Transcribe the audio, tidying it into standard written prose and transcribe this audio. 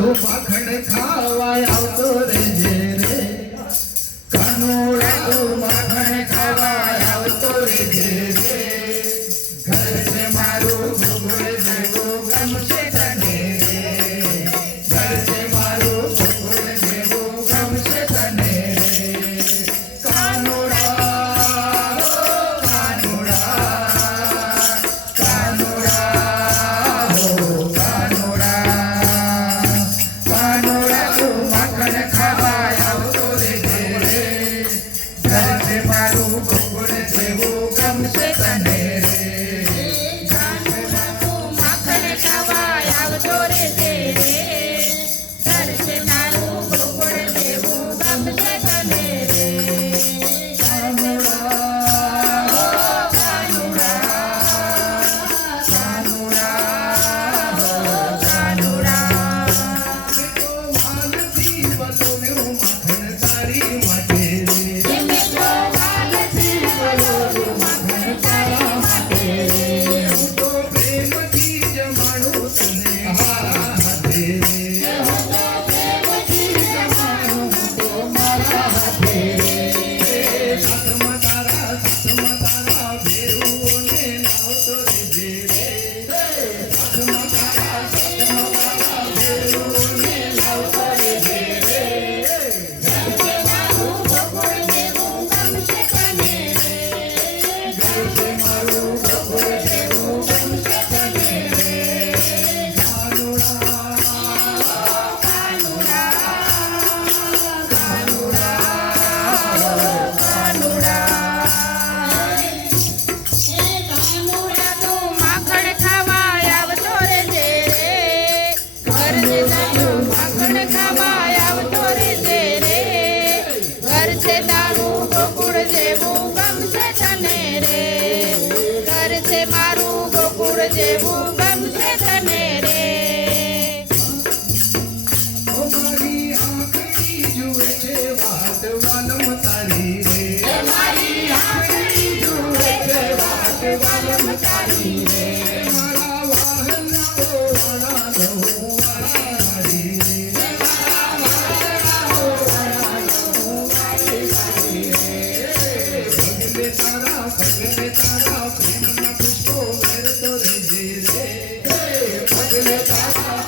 તું માખણ ખાવા આવતો રેજે રે કાનુડા તું માખણ ખાવા આવતો રેજે રે ઘર છે મારું ગોકુળ જેવું ગમશે તને રે ઘર છે મારું ગોકુળ જેવું ગમશે તને રે કાનુડા મારું ગોકુળ જેવું ગમશે તને રે કાનુડા તું માખણ ખાવા આવતો રેજે રે ઘર છે મારું ગોકુળ જેવું ગમશે તને રે કાનુડા મારું ગોકુળ જેવું ગમશે તને રે મારી આંખડી જુએ છે વાત વાલમ તારી રે મારી આંખડી જુએ છે વાત વાલમ તારી રે મારા વાહના વાળા દઉં વાળી રે પગલે તારા પ્રેમના પુષ્પો વેરતો રેજે રે પગલે તારા